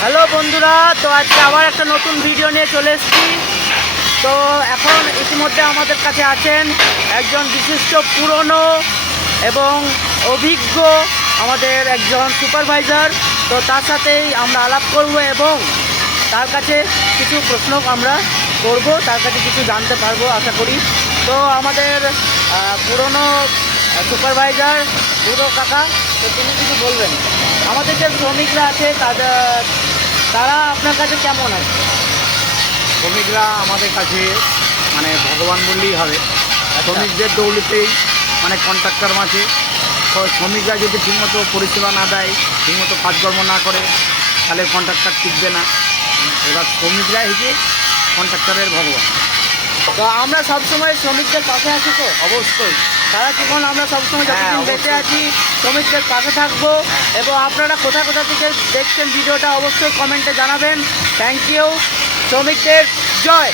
Hello বন্ধুরা, তো আজকে আবার একটা নতুন ভিডিও নিয়ে চলে এসেছি। তো এখন ইতিমধ্যে আমাদের কাছে আছেন একজন বিশিষ্ট পুরনো এবং অভিজ্ঞ আমাদের একজন সুপারভাইজার। তো তার সাথেই আমরা আলাপ করব এবং তার কাছে কিছু প্রশ্ন আমরা করব, তার কাছে কিছু জানতে পারবো আশা করি। তো আমাদের পুরনো সুপারভাইজার বুড়ো কাকা, তো তিনি কিছু বলবেন। আমাদের যে শ্রমিকরা আছে তারা আপনার কাছে কেমন আছে? শ্রমিকরা আমাদের কাছে মানে ভগবান বললেই হবে। শ্রমিকদের দৌলতেই মানে কন্ট্রাক্টর মাঝে শ্রমিকরা যদি ঠিকমতো পরিষেবা না দেয়, ঠিকমতো কাজকর্ম না করে, তাহলে কন্ট্রাক্টর টিকবে না। এবার শ্রমিকরা হচ্ছে কন্ট্রাক্টরের ভগবান। তো আমরা সবসময় শ্রমিকদের পাশে আছি, তো অবশ্যই সারা জীবন আমরা সবসময় যতদিন বেঁচে আছি শ্রমিকদের পাশে থাকবো। এবং আপনারা কোথা কোথা থেকে দেখছেন ভিডিওটা অবশ্যই কমেন্টে জানাবেন। Thank you. শ্রমিকদের জয়।